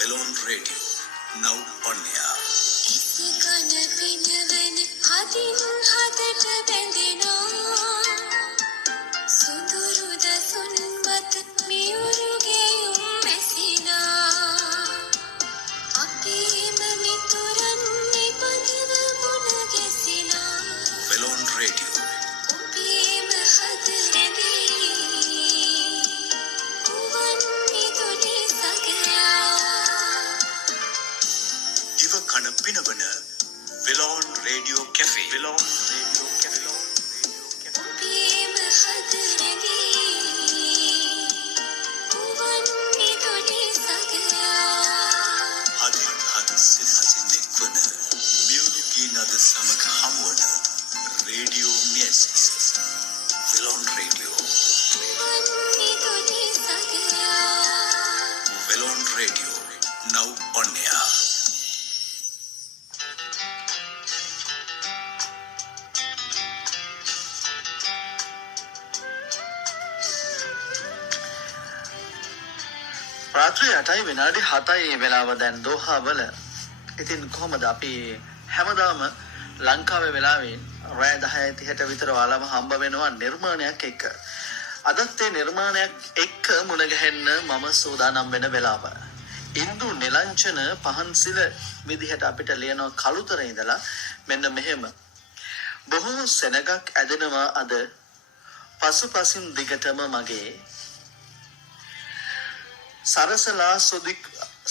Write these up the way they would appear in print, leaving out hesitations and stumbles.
Velon Radio, now on air. ඉස්කන පිනවන හදින් හදට බැඳෙනා සුදුරු දසුන් මත මියුරුගේ මැසිනා අපේම මිතුරන් නිබඳව මුණ ගැසිනා Velon Radio, ඔබේම හද රැඳී උවන් මිදුලේ සගයා ඉවකන පිනවන Velon Radio Cafe. Velon Radio Cafe. ඔබේම හද රැඳී උවන් මිදුලේ සගයා හදින් හදිස්සි හසින්නෙක්වන මියුරුගේ නද සමග හමුවන රේඩියෝ මියසිස්. Velon Radio. උවන් මිදුලේ සගයා Velon Radio, now on air. රාත්‍රී 8යි විනාඩි 7යි වෙලාව දැන් දෝහාවල. ඉතින් කොහොමද අපි හැමදාම ලංකාවේ වෙලාවෙන් රෑ 10:30ට විතර ඔයාලම හම්බ වෙනවා නිර්මාණයක් එක්ක. අදත් ඒ නිර්මාණයක් එක්ක මුණ ගැහෙන්න මම සූදානම් වෙන වෙලාව. ඉන්දු නිලංචන පහන්සිල විදිහට අපිට ලියන කළුතර ඉඳලා මෙන්න මෙහෙම. බොහෝ සෙනගක් ඇදෙනවා අද පසුපසින් දිගටම මගේ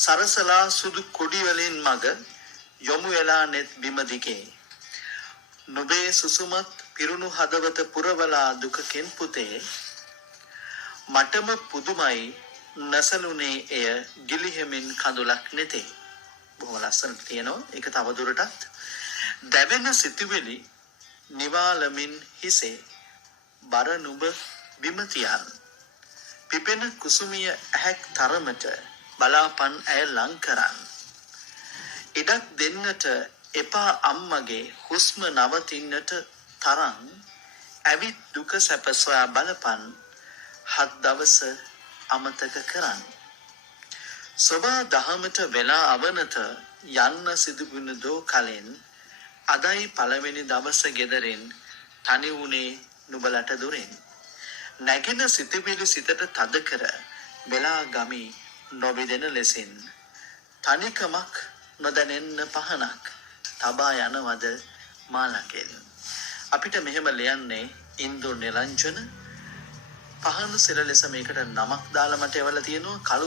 සරසලා සුදු කොඩි වලින් මග යොමු වෙලා net බිම දිගේ නුඹේ සුසුමත් පිරුණු හදවත පුරවලා දුකකින් පුතේ මටම පුදුමයි නැසලුනේ එය ගිලිහෙමින් කඳුලක් නැතේ. බොහොම ලස්සනට තියෙනවා. ඒක තව දුරටත් දැවෙන සිතුවිලි නිවාලමින් හිසේ බර නුඹ බිම තියන් පිපෙන කුසුමිය ඇහැක් තරමට බලාපන් ඇය ලං කරන් ඉඩක් දෙන්නට එපා අම්මගේ හුස්ම නවතින්නට තරම් ඇවිත් දුක සැප සොයා බලපන් හත් දවස අමතක කරන් සබා දහමට වෙලා අවනත යන්න සිදුවුණු දෝ කලින් අදයි පළවෙනි දවස ගෙදරින් තනි වුණේ නුඹලට දුරින් නැගෙන සිතවිලි සිතට තද කර වෙලා ගමි නොබිදෙන ලෙසින් තනිකමක් නොදැනෙන්න පහනක් තබා යනවද මාලකෙන්. අපිට මෙහෙම ලියන්නේ ඉන්දු නිරංජන පහන සිර ලෙස මේකට නමක් දාලා මට එවලා තියෙනවා.